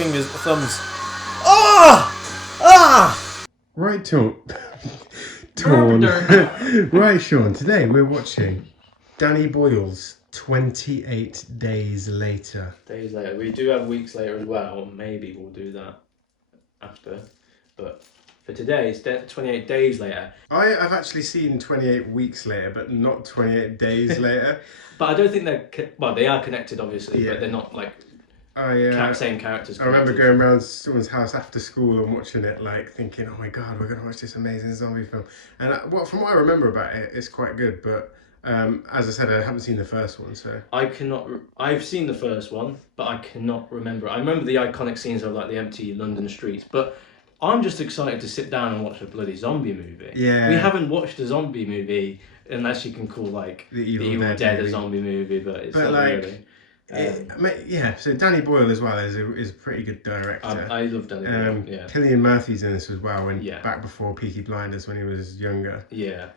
fingers, thumbs. Ah! Right, Torn. Right, Sean. Today we're watching Danny Boyle's 28 Days Later. Days later. We do have weeks later as well. Maybe we'll do that after. But for today, it's 28 days later. I've actually seen 28 weeks later, but not 28 days later. But I don't think they are connected, obviously, Yeah. but they're not like same characters. I remember going around someone's house after school and watching it, like thinking, "Oh my god, we're gonna watch this amazing zombie film." And from what I remember about it, it's quite good. But as I said, I haven't seen the first one, so I've seen the first one, but I cannot remember. I remember the iconic scenes of like the empty London streets, but I'm just excited to sit down and watch a bloody zombie movie. Yeah. We haven't watched a zombie movie unless you can call like the Evil Dead a zombie movie, but it's not like, really. So Danny Boyle as well is a pretty good director. I love Danny Boyle. Yeah. Cillian Murphy's in this as well. Yeah. Back before Peaky Blinders when he was younger. Yeah.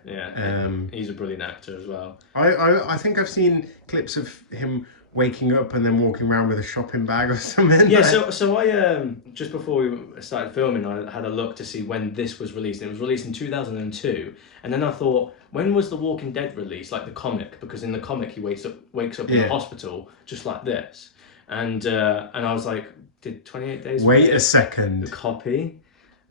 He's a brilliant actor as well. I think I've seen clips of him waking up and then walking around with a shopping bag or something. Yeah. So I just before we started filming, I had a look to see when this was released. It was released in 2002, and then I thought, when was The Walking Dead released, like the comic? Because in the comic he wakes up in the hospital just like this, and I was like, did 28 Days? Wait a second. The copy.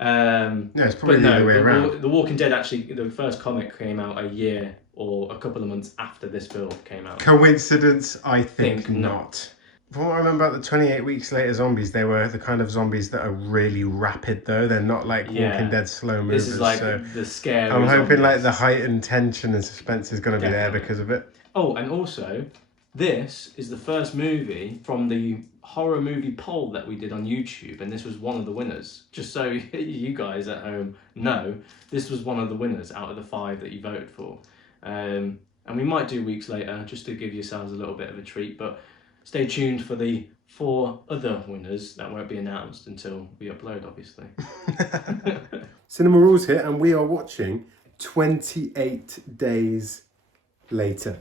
No, it's probably the other way around. The Walking Dead actually, the first comic came out a year or a couple of months after this film came out. Coincidence? I think not. From what I remember about the 28 Weeks Later zombies, they were the kind of zombies that are really rapid, though. They're not like Walking Dead slow movers. This is like the scary I'm hoping zombies. like the heightened tension and suspense is going to be there because of it. Oh, and also, this is the first movie from the horror movie poll that we did on YouTube, and this was one of the winners. Just so you guys at home know, this was one of the winners out of the 5 that you voted for. And we might do weeks later, just to give yourselves a little bit of a treat, but stay tuned for the 4 other winners that won't be announced until we upload, obviously. Cinema Rules here, and we are watching 28 Days Later.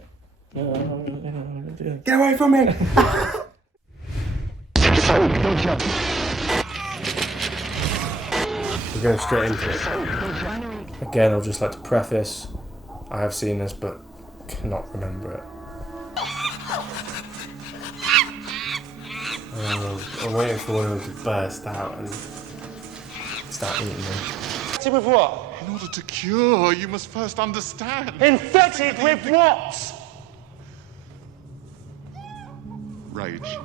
Get away from me! We're going straight into it. Again, I'd just like to preface, I have seen this, but cannot remember it. I'm waiting for one of them to burst out and start eating them. Infected with what? In order to cure, you must first understand. Infected with what? Rage.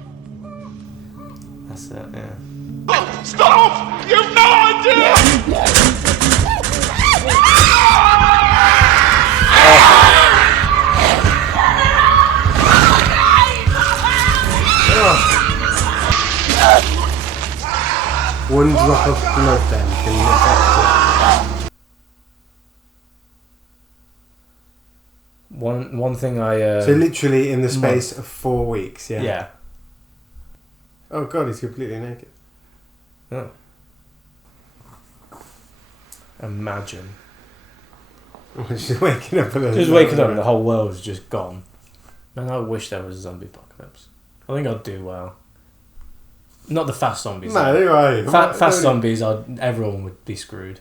That's it, yeah. Oh, stop! You've no idea! One drop of blood then can affect it. One thing I... So literally in the space of 4 weeks, yeah? Yeah. Oh god, he's completely naked. Oh. Imagine. Just waking up and Just waking up and the whole world is just gone. Man, I wish there was a zombie apocalypse. I think I'd do well. Not the fast zombies. No, right. Fast zombies, everyone would be screwed.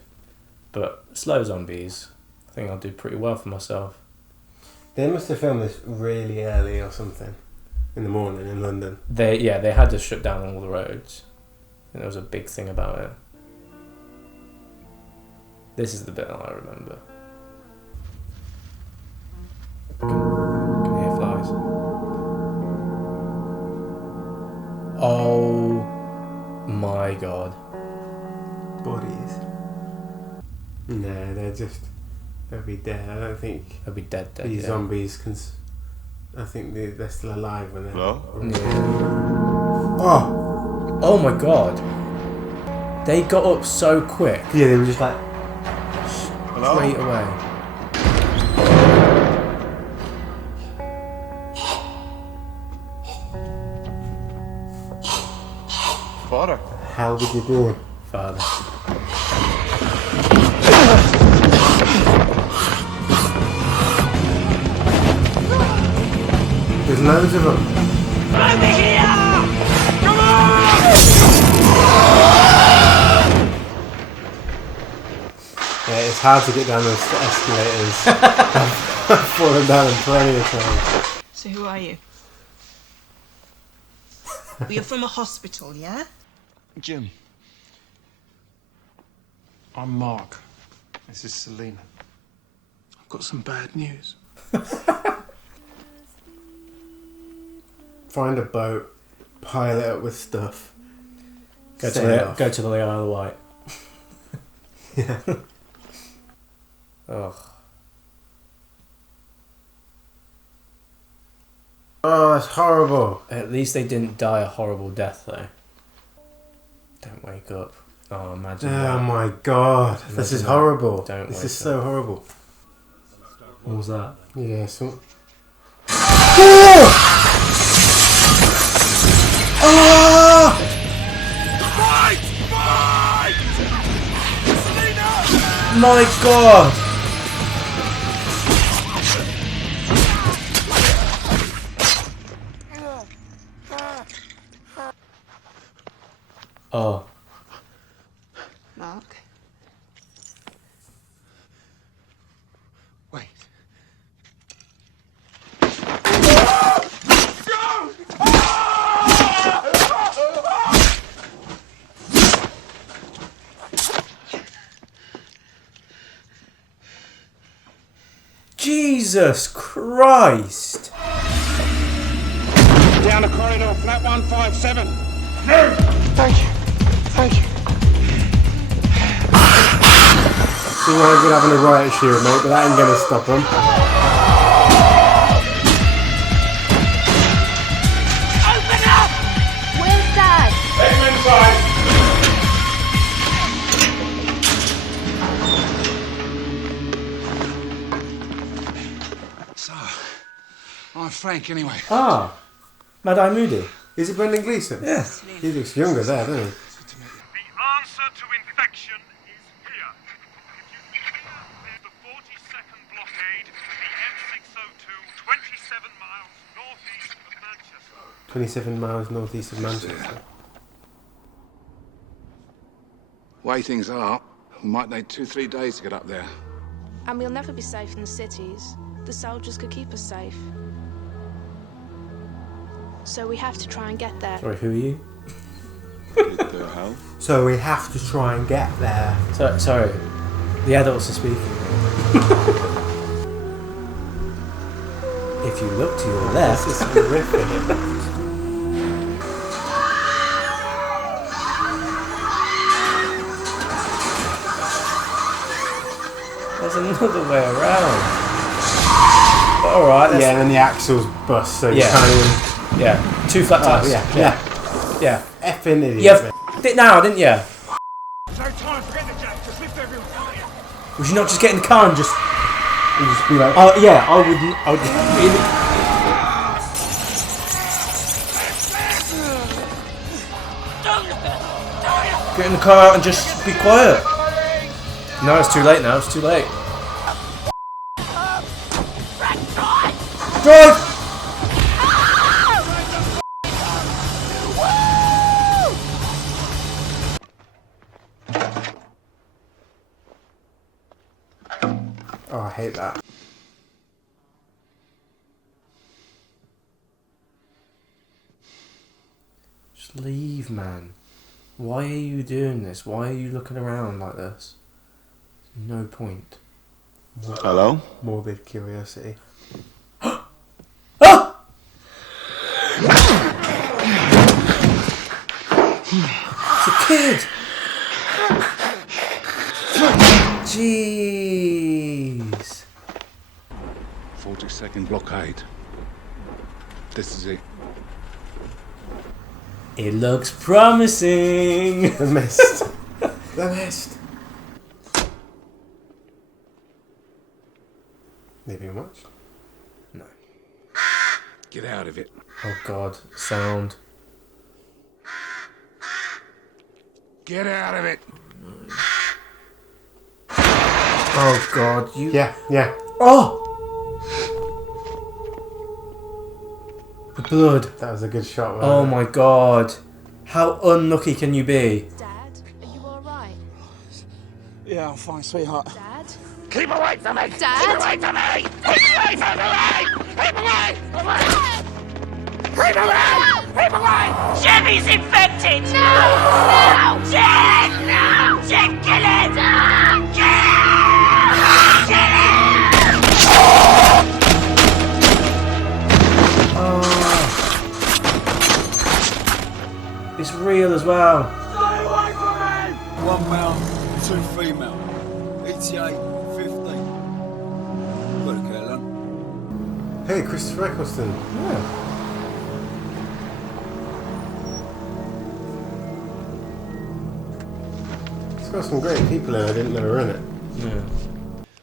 But slow zombies, I think I'll do pretty well for myself. They must have filmed this really early or something. In the morning in London. They had to shut down all the roads. And there was a big thing about it. This is the bit that I remember. Can hear flies. Oh my god. Bodies. No, they'll be dead. I don't think They'll be dead. these zombies can. I think they're still alive when they're. Hello? Oh! Oh my god. They got up so quick. Yeah, they were just like. Hello? Straight away. Father. How did you do it? Father. There's loads of them. Over here! Come on! how to get down those escalators. I've fallen down them plenty of times. So who are you? Well, you're from a hospital, yeah? Jim. I'm Mark. This is Selena. I've got some bad news. Find a boat, pile it up with stuff. Go to the Isle of Wight. Yeah. Ugh. Oh, that's horrible. At least they didn't die a horrible death, though. Don't wake up. Oh, imagine Oh that. my god. This is horrible. Don't This wake is so horrible. What was that? Yeah, so... My god! Oh. Mark? Wait. Jesus Christ! Down the corridor, flat 157. Thank you. Thank you. You might have been having a riot shield, mate, but that ain't gonna stop them. Open up! Where's Dad? Take him inside. So, I'm Frank anyway. Ah! Mad-Eye Moody. Is it Brendan Gleeson? Yeah. He looks younger there, doesn't he? The answer to infection is here. If you clear the 42nd blockade, the M602, 27 miles northeast of Manchester. 27 miles northeast of Manchester. Way things are, we might need 2-3 days to get up there. And we'll never be safe in the cities. The soldiers could keep us safe. So we have to try and get there. Sorry, who are you? What the hell? So we have to try and get there. So, sorry. The adults are speaking. If you look to your left... This is horrific. There's another way around. But alright, Yeah, and then the axles bust, so you Yeah. can't even... yeah. 2 flat tires. yeah. Yeah. Effing idiot. You did it now, didn't you? No time, forget the jack, just lift everyone. Would you not just get in the car and just... You just be like, Oh, yeah, I would really... Get in the car and just be quiet. No, it's too late now, it's too late. Drive! oh, I hate that. Just leave, man. Why are you doing this? Why are you looking around like this? No point. Hello? Morbid curiosity. Ah! It's a kid! Jeez. 42nd blockade. This is it. It looks promising! The mist. The mist. Maybe much? No. Get out of it. Oh god, sound. Get out of it. Oh god, you... Yeah, yeah. Oh! The blood. That was a good shot. Oh wasn't it? my god. How unlucky can you be? Dad, are you alright? Yeah, I'm fine, sweetheart. Dad? Keep away from me! Dad? Keep away from me! Keep away from me! Keep away! Away! Keep away! Keep away! Jimmy's infected! No! No! Jim! No! Jim, kill it! Kill it! Kill it! Oh. It's real as well. Stay away from me! 1 male, 2 female. ETA 15. Got a girl on. Hey, Christopher Eccleston. Yeah. It's got some great people in it. I didn't know were in it. Yeah.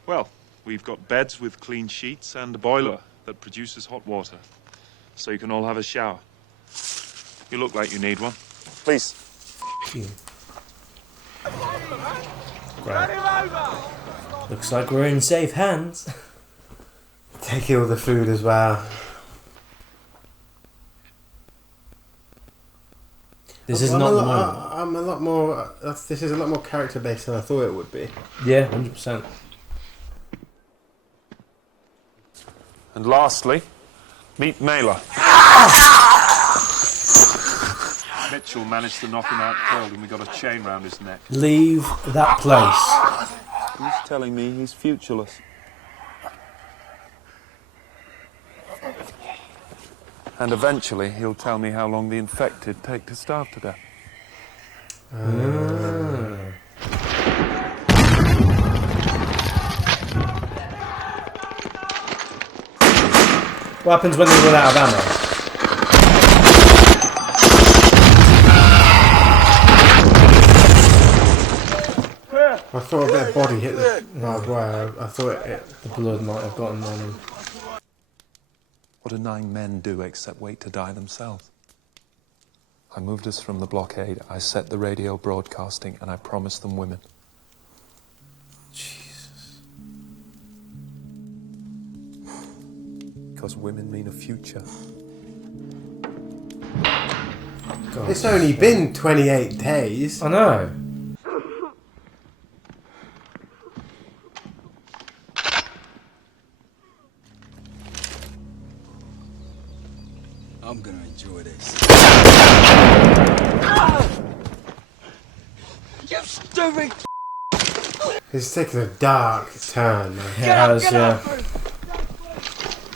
Well, we've got beds with clean sheets and a boiler that produces hot water. So you can all have a shower. You look like you need one. Please. Great. Looks like we're in safe hands. Taking all the food as well. This is not the moment. I'm a lot more. This is a lot more character based than I thought it would be. Yeah, 100%. And lastly, meet Naylor. Mitchell managed to knock him out cold and we got a chain round his neck. Leave that place. He's telling me he's futureless. And eventually he'll tell me how long the infected take to starve to death. What happens when they run out of ammo? I thought a bit of body hit the barbed wire. I thought The blood might have gotten on him. What do 9 men do except wait to die themselves? I moved us from the blockade, I set the radio broadcasting, and I promised them women. Jesus. Because women mean a future. God. It's only been 28 days. I know. I'm gonna enjoy this. You stupid! It's taken a dark turn. Man. It has, yeah.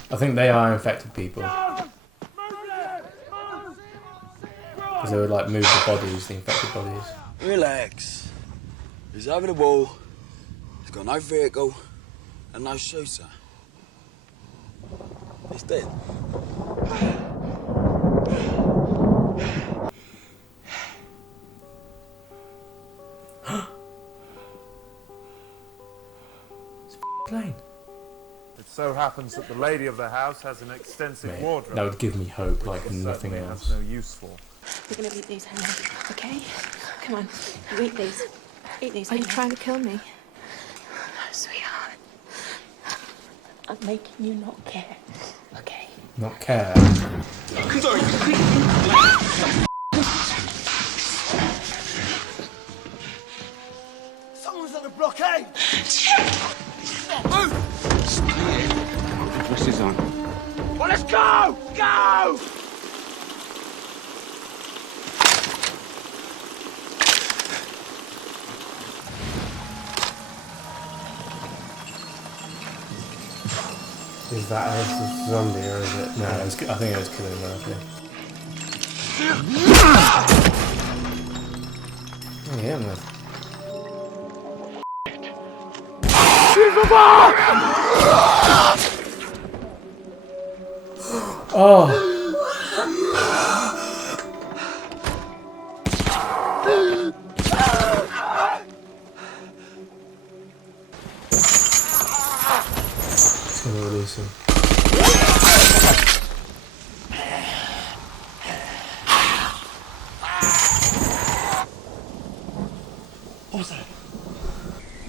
I think they are infected people. Because they would like move the bodies, the infected bodies. Relax. He's over the wall. He's got no vehicle and no shooter. He's dead. Plane. It so happens that the lady of the house has an extensive Mate, wardrobe. that would give me hope like which nothing certainly else. has no use for. We're gonna eat these, Hannah, okay? Come on, you eat these. Eat these, Are you Hannah. trying to kill me? No, sweetheart. I'm making you not care, okay? Not care. Someone's on the blockade! What's this on? Well, let's go! Go! Is that a zombie or is it? No, I think it was Killing Murphy. Oh, yeah, man. Oh! It's gonna release him.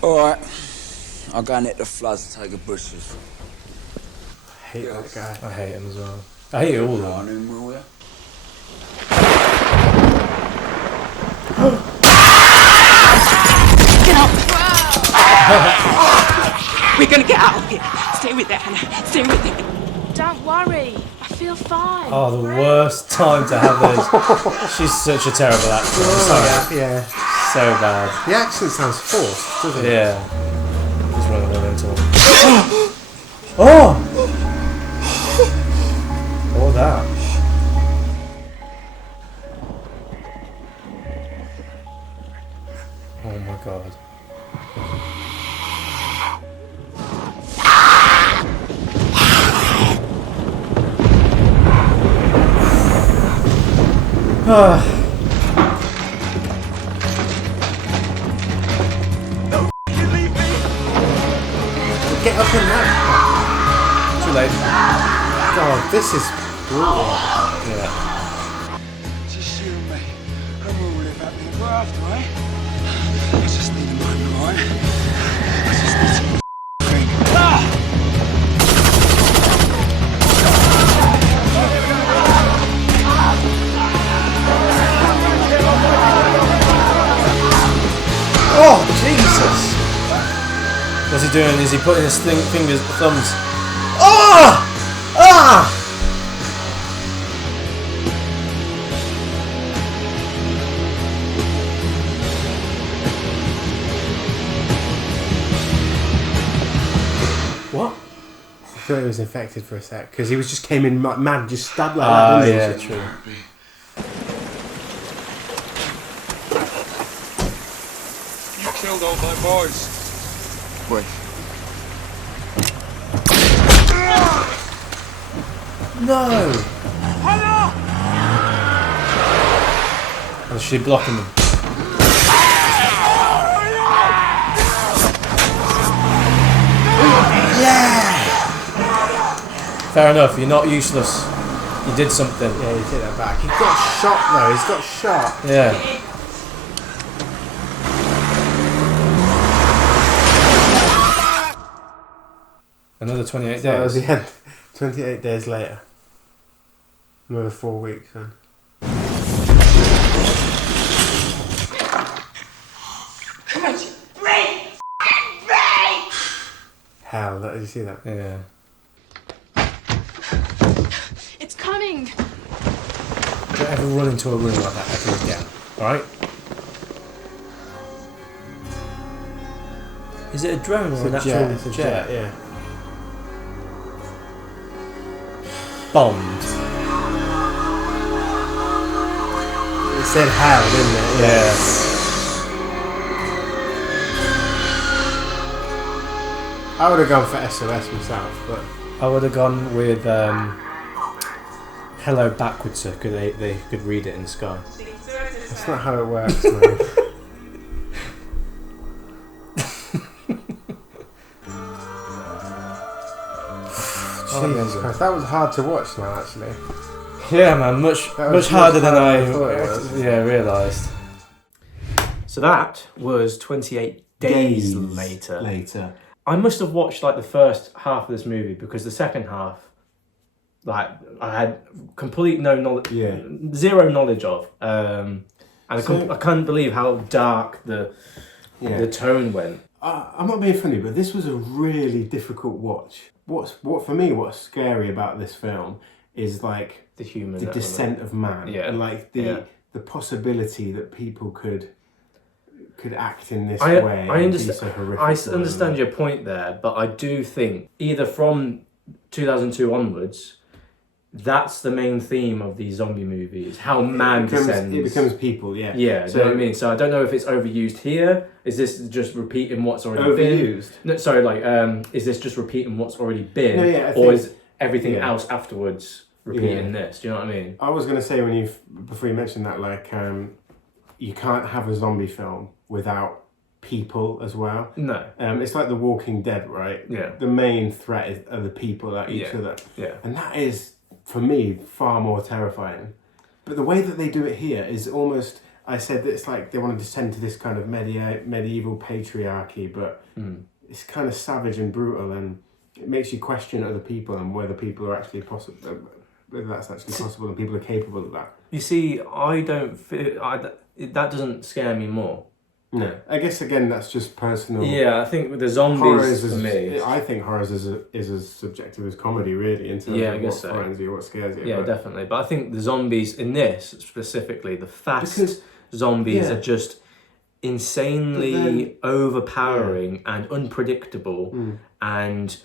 Alright. I'll go and hit the floods and take a bushes. I hate that guy. I hate him as well. I hate all of them. On him, will ya? Get up! We're gonna get out of here. Stay with it, Hannah. Stay with it. Don't worry. I feel fine. Oh, the worst time to have those. She's such a terrible actress. I'm sorry. Yeah. So bad. The accent sounds forced, doesn't it? Yeah. Just running them into it. Oh! All that. Oh my god. Get up in that. Too late. God, this is brutal. Yeah. Just you and me. And we'll live happily ever after, eh? I just need a moment, right? I just need to think. Oh, Jesus! What's he doing? Is he putting his thumbs? Ah! Ah! What? I thought he was infected for a sec because he was just came in mad, just stabbed like that. Didn't Yeah, he? true. You killed all my boys. Wait. No! Oh, she's blocking them. Fair enough, you're not useless. You did something. Yeah, you take that back. He got shot though. He's got shot. Yeah. Another 28 days. That was the end. 28 days later. Another 4 weeks then. Hell, did you see that? Yeah. It's coming. Don't ever run into a room like that ever again, alright? Is it a drone or an actual It's a jet? yeah. Bombed. It said hell, didn't it? Yeah. I would have gone for SOS myself, but I would have gone with hello backwards so they could read it in the sky. that's not how it works, man. Jesus Christ, that was hard to watch now, actually. Yeah, man, much harder than I thought it was. realised. So that was 28 days later. Later. I must have watched like the first half of this movie because the second half, like I had complete no knowledge, zero knowledge of, and I couldn't believe how dark the tone went. I'm not being funny, but this was a really difficult watch. What's scary about this film is like The human, the descent of man, and like the possibility that people could act in this way. I and be so horrific. I understand your point there, but I do think either from 2002 onwards, that's the main theme of these zombie movies. How man descends. It becomes people, yeah. Yeah, so, do you know what I mean? So I don't know if it's overused here. Is this just repeating what's already been? Overused? No, sorry, like, is this just repeating what's already been? No, yeah, or is everything else afterwards repeating Yeah. this? Do you know what I mean? I was going to say before you mentioned that, like, you can't have a zombie film without people as well. No. It's like The Walking Dead, right? Yeah. The main threat are the people at each other. Yeah. And that is, for me, far more terrifying. But the way that they do it here is almost, I said that it's like they want to descend to this kind of medieval patriarchy, but it's kind of savage and brutal, and it makes you question other people and whether people are actually possible, whether that's actually possible and people are capable of that. You see, I don't feel... that doesn't scare me more. No, I guess again that's just personal. Yeah, I think with the zombies Horrors for me, I think horrors is as subjective as comedy, really, in terms of what frightens you, what scares you. Yeah, definitely. But I think the zombies in this specifically, the fast zombies are just insanely overpowering and unpredictable, and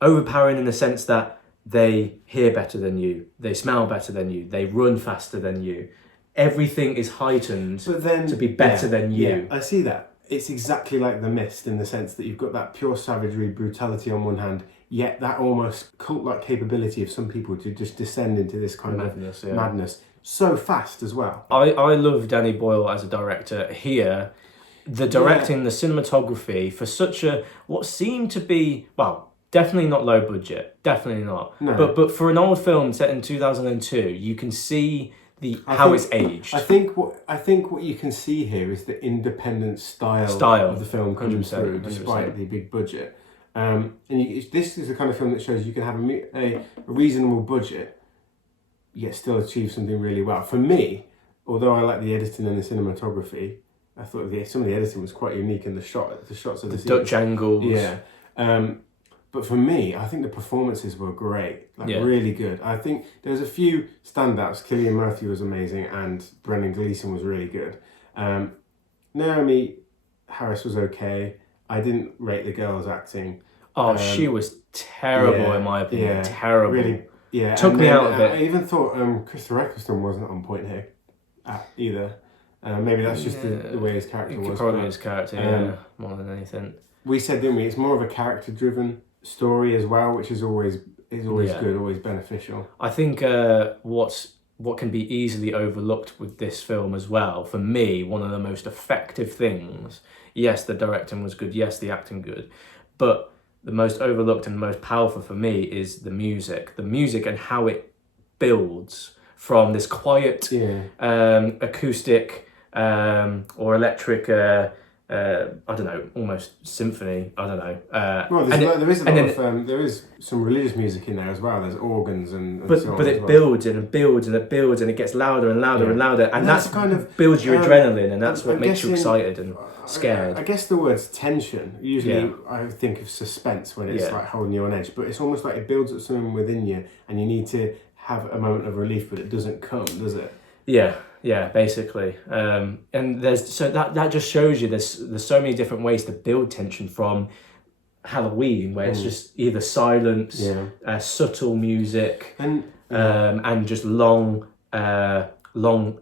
overpowering in the sense that they hear better than you, they smell better than you, they run faster than you. Everything is heightened to be better than you. Yeah, I see that. It's exactly like The Mist in the sense that you've got that pure savagery, brutality on one hand, yet that almost cult-like capability of some people to just descend into this kind of madness so fast as well. I love Danny Boyle as a director here. The directing, the cinematography for such a, what seemed to be, well, definitely not low budget, definitely not. No. But for an old film set in 2002, you can see how it's aged. I think what you can see here is the independent style of the film coming through, despite the big budget. This is the kind of film that shows you can have a reasonable budget, yet still achieve something really well. For me, although I like the editing and the cinematography, I thought some of the editing was quite unique in the shots of the Dutch angles. Yeah. But for me, I think the performances were great, really good. I think there was a few standouts. Cillian Murphy was amazing, and Brendan Gleeson was really good. Naomi Harris was okay. I didn't rate the girl's acting. Oh, she was terrible in my opinion. Yeah, terrible. Really, Took me out of it. I even thought Christopher Eccleston wasn't on point here either. Maybe that's just the way his character was. Probably his character, more than anything. We said, didn't we? It's more of a character-driven story as well, which is always good, always beneficial. I think what can be easily overlooked with this film as well, for me, one of the most effective things, yes, the directing was good, yes, the acting good, but the most overlooked and most powerful for me is the music and how it builds from this quiet acoustic or electric I don't know, almost symphony. I don't know. Well, there is some religious music in there as well. There's organs and so on. But it builds and builds and it builds and it gets louder and louder and louder, and that's kind of builds your adrenaline, and that's what makes you excited and scared. I guess the word's tension. Usually, I think of suspense when it's like holding you on edge, but it's almost like it builds up something within you, and you need to have a moment of relief, but it doesn't come, does it? Yeah, basically, and that just shows you there's so many different ways to build tension, from Halloween, where it's just either silence, subtle music, and just long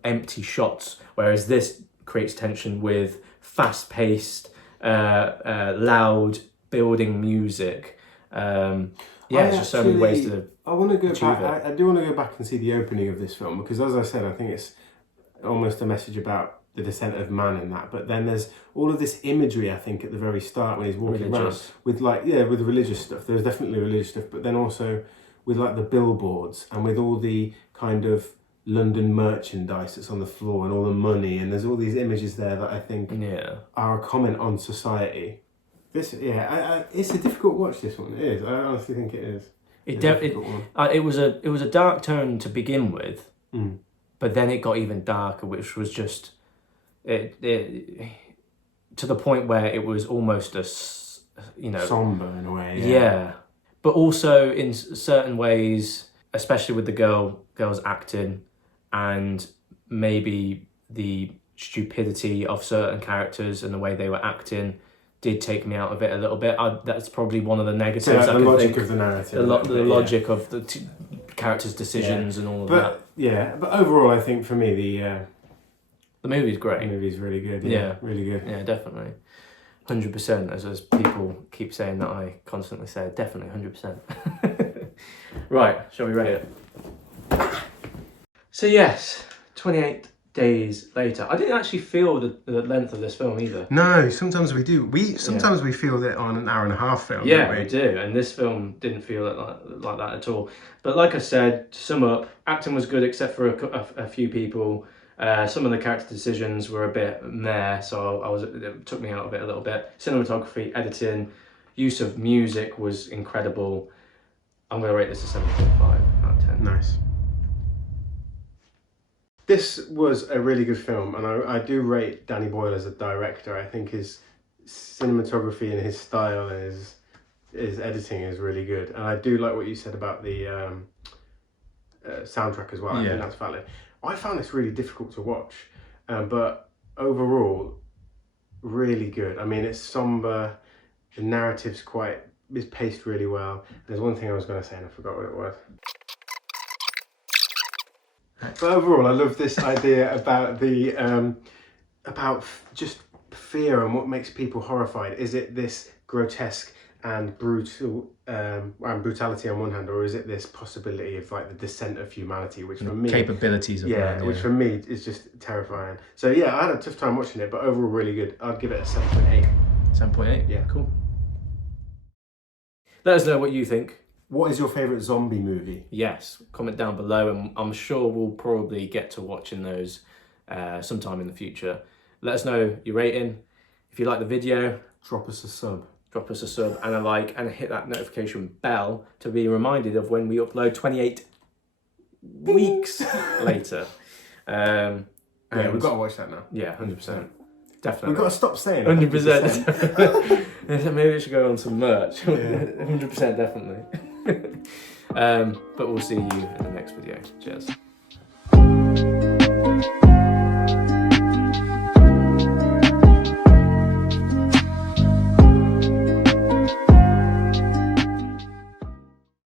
empty shots. Whereas this creates tension with fast-paced, loud building music. There's just so many ways to. I want to go back. I do want to go back and see the opening of this film, because, as I said, I think it's almost a message about the descent of man in that. But then there's all of this imagery, I think, at the very start when he's walking around with with religious stuff. There's definitely religious stuff, but then also with like the billboards and with all the kind of London merchandise that's on the floor and all the money, and there's all these images there that I think are a comment on society. This, it's a difficult watch. This one, it is. I honestly think it is. It was a dark tone to begin with, but then it got even darker, which was just it to the point where it was almost somber in a way. Yeah, but also in certain ways, especially with the girls acting, and maybe the stupidity of certain characters and the way they were acting did take me out of it a little bit. That's probably one of the negatives. The logic of the narrative. The logic of the characters' decisions and all of that. Yeah, but overall, I think for me the movie's great. The movie's really good. Yeah, really good. Yeah, definitely. 100%, as people keep saying that I constantly say. Definitely 100%. Right, shall we rate it? So yes, 28 days later. I didn't actually feel the length of this film either. No, sometimes we do. Sometimes we feel that on an hour and a half film. Yeah, don't we? we do. And this film didn't feel like that at all. But like I said, to sum up, acting was good except for a few people. Some of the character decisions were a bit meh, so it took me out of it a little bit. Cinematography, editing, use of music was incredible. I'm going to rate this a 7.5 out of 10. Nice. This was a really good film, and I do rate Danny Boyle as a director. I think his cinematography and his style and his editing is really good. And I do like what you said about the soundtrack as well. I think that's valid. I found this really difficult to watch, but overall, really good. I mean, it's somber. The narrative's is paced really well. There's one thing I was going to say and I forgot what it was. But overall, I love this idea about the just fear and what makes people horrified. Is it this grotesque and brutal and brutality on one hand, or is it this possibility of like the descent of humanity, which for me capabilities of man, which for me is just terrifying. So yeah, I had a tough time watching it, but overall really good. I'd give it a 7.8. 7.8? Yeah, cool. Let us know what you think. What is your favourite zombie movie? Yes, comment down below, and I'm sure we'll probably get to watching those sometime in the future. Let us know your rating. If you like the video, drop us a sub. Drop us a sub and a like, and hit that notification bell to be reminded of when we upload 28 weeks later. Yeah, we've got to watch that now. Yeah, 100%. Definitely. We've got to stop saying 100%. Maybe it should go on some merch. 100% definitely. But we'll see you in the next video. Cheers.